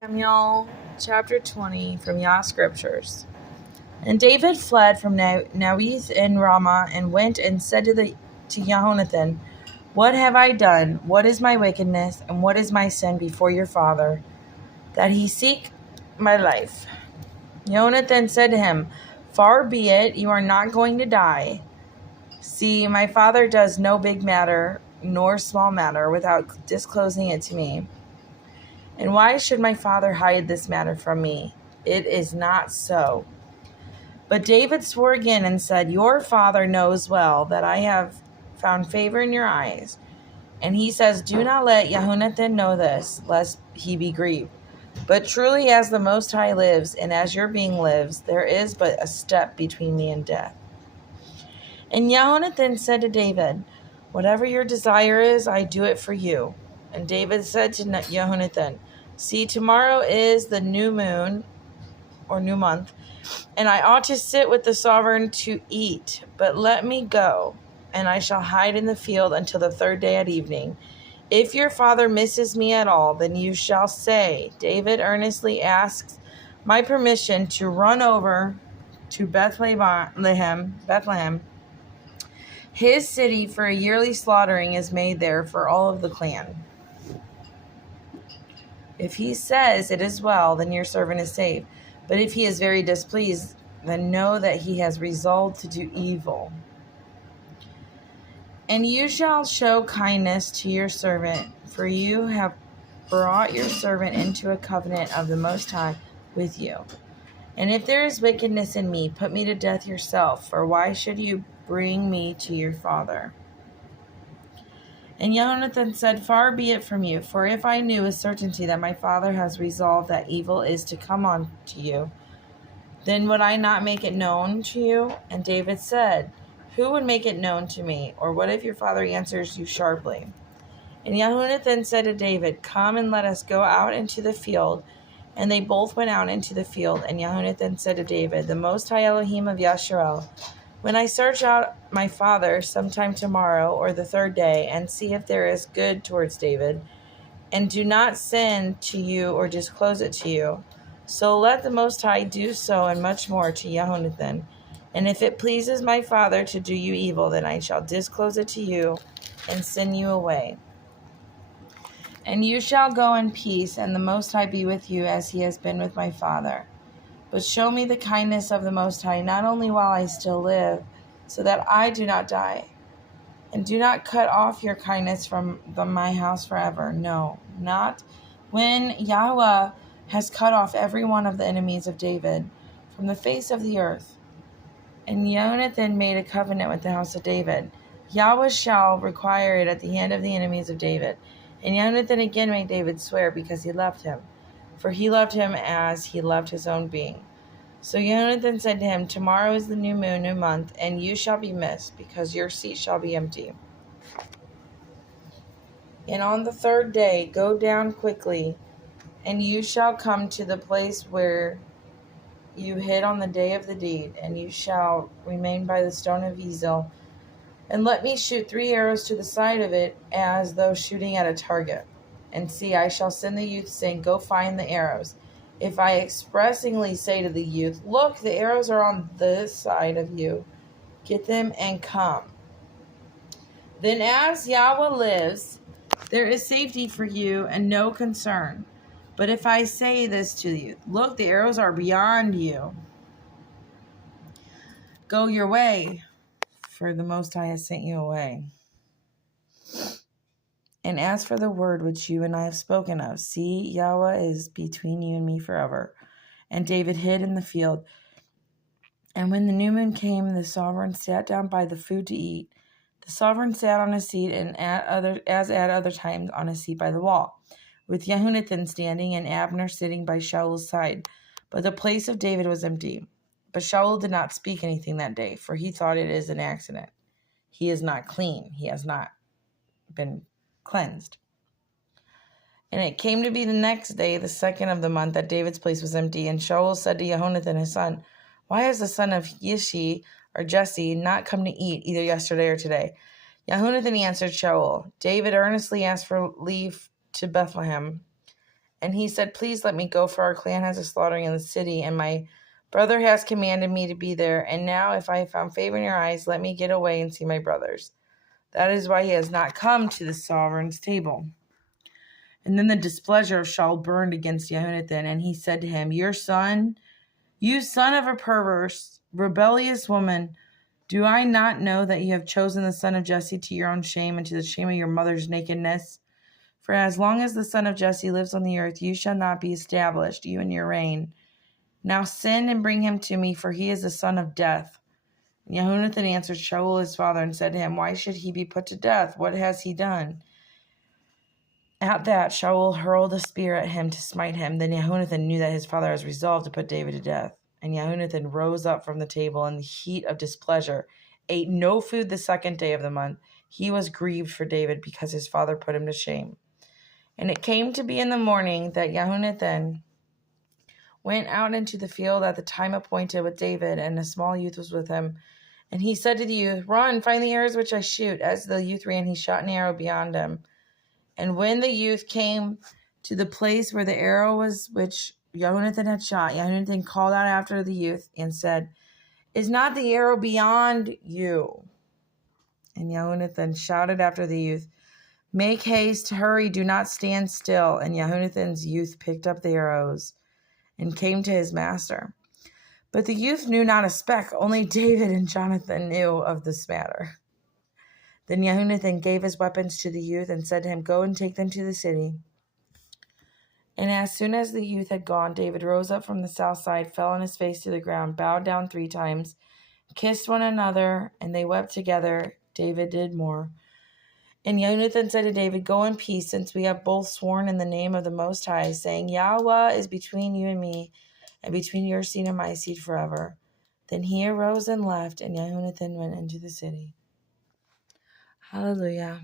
Samuel chapter 20 from Yah Scriptures. And David fled from Naioth in Ramah and went and said to Jehonathan, What have I done? What is my wickedness? And what is my sin before your father, that he seek my life? Jehonathan said to him, Far be it, you are not going to die. See, my father does no big matter nor small matter without disclosing it to me. And why should my father hide this matter from me? It is not so. But David swore again and said, Your father knows well that I have found favor in your eyes. And he says, Do not let Jehonathan know this, lest he be grieved. But truly as the Most High lives, and as your being lives, there is but a step between me and death. And Jehonathan said to David, Whatever your desire is, I do it for you. And David said to Jehonathan, See, tomorrow is the new moon, or new month, and I ought to sit with the sovereign to eat. But let me go, and I shall hide in the field until the third day at evening. If your father misses me at all, then you shall say, David earnestly asks my permission to run over to Bethlehem, his city, for a yearly slaughtering is made there for all of the clan. If he says it is well, then your servant is safe. But if he is very displeased, then know that he has resolved to do evil. And you shall show kindness to your servant, for you have brought your servant into a covenant of the Most High with you. And if there is wickedness in me, put me to death yourself, for why should you bring me to your father? And Jehonathan said, Far be it from you, for if I knew with certainty that my father has resolved that evil is to come on to you, then would I not make it known to you? And David said, Who would make it known to me? Or what if your father answers you sharply? And Jehonathan said to David, Come and let us go out into the field. And they both went out into the field. And Jehonathan said to David, The Most High Elohim of Yasharel, when I search out my father sometime tomorrow or the third day, and see if there is good towards David, and do not send to you or disclose it to you, so let the Most High do so and much more to Jehonathan. And if it pleases my father to do you evil, then I shall disclose it to you and send you away. And you shall go in peace, and the Most High be with you as he has been with my father. But show me the kindness of the Most High, not only while I still live, so that I do not die. And do not cut off your kindness from my house forever. No, not when Yahweh has cut off every one of the enemies of David from the face of the earth. And Jehonathan made a covenant with the house of David. Yahweh shall require it at the hand of the enemies of David. And Jehonathan again made David swear because he loved him, for he loved him as he loved his own being. So Jehonathan said to him, Tomorrow is the new moon, new month, and you shall be missed, because your seat shall be empty. And on the third day go down quickly, and you shall come to the place where you hid on the day of the deed, and you shall remain by the stone of Ezel, and let me shoot 3 arrows to the side of it, as though shooting at a target. And see, I shall send the youth, saying, Go find the arrows. If I expressingly say to the youth, Look, the arrows are on this side of you, get them and come. Then as Yahweh lives, there is safety for you and no concern. But if I say this to you, Look, the arrows are beyond you, go your way, for the Most High has sent you away. And as for the word which you and I have spoken of, see, Yahweh is between you and me forever. And David hid in the field. And when the new moon came, the sovereign sat down by the food to eat. The sovereign sat on a seat, and as at other times on a seat by the wall, with Jehonathan standing and Abner sitting by Shaul's side. But the place of David was empty. But Shaul did not speak anything that day, for he thought it is an accident. He is not clean. He has not been cleansed. And it came to be the next day, the second of the month, that David's place was empty. And Shaul said to Jehonathan his son, Why has the son of Yishai or Jesse not come to eat either yesterday or today? Jehonathan answered Shaul, David earnestly asked for leave to Bethlehem, And he said, please let me go, for our clan has a slaughtering in the city, and my brother has commanded me to be there. And now, if I have found favor in your eyes, let me get away and see my brothers. That is why he has not come to the sovereign's table. And then the displeasure of Shaul burned against Jehonathan, and he said to him, you son of a perverse, rebellious woman, do I not know that you have chosen the son of Jesse to your own shame and to the shame of your mother's nakedness? For as long as the son of Jesse lives on the earth, you shall not be established, you and your reign. Now send and bring him to me, for he is the son of death. And Jehonathan answered Shaul his father and said to him, why should he be put to death? What has he done? At that, Shaul hurled a spear at him to smite him. Then Jehonathan knew that his father was resolved to put David to death. And Jehonathan rose up from the table in the heat of displeasure, ate no food the second day of the month. He was grieved for David because his father put him to shame. And it came to be in the morning that Jehonathan went out into the field at the time appointed with David, and a small youth was with him. And he said to the youth, run, find the arrows which I shoot. As the youth ran, he shot an arrow beyond him. And when the youth came to the place where the arrow was which Jehonathan had shot, Jehonathan called out after the youth and said, is not the arrow beyond you? And Jehonathan shouted after the youth, make haste, hurry, do not stand still. And Jehonathan's youth picked up the arrows and came to his master. But the youth knew not a speck, only David and Jonathan knew of this matter. Then Jehonathan gave his weapons to the youth and said to him, go and take them to the city. And as soon as the youth had gone, David rose up from the south side, fell on his face to the ground, bowed down 3 times, kissed one another, and they wept together. David did more. And Jehonathan said to David, go in peace, since we have both sworn in the name of the Most High, saying, Yahweh is between you and me, and between your seed and my seed forever. Then he arose and left, and Jehonathan went into the city. Hallelujah.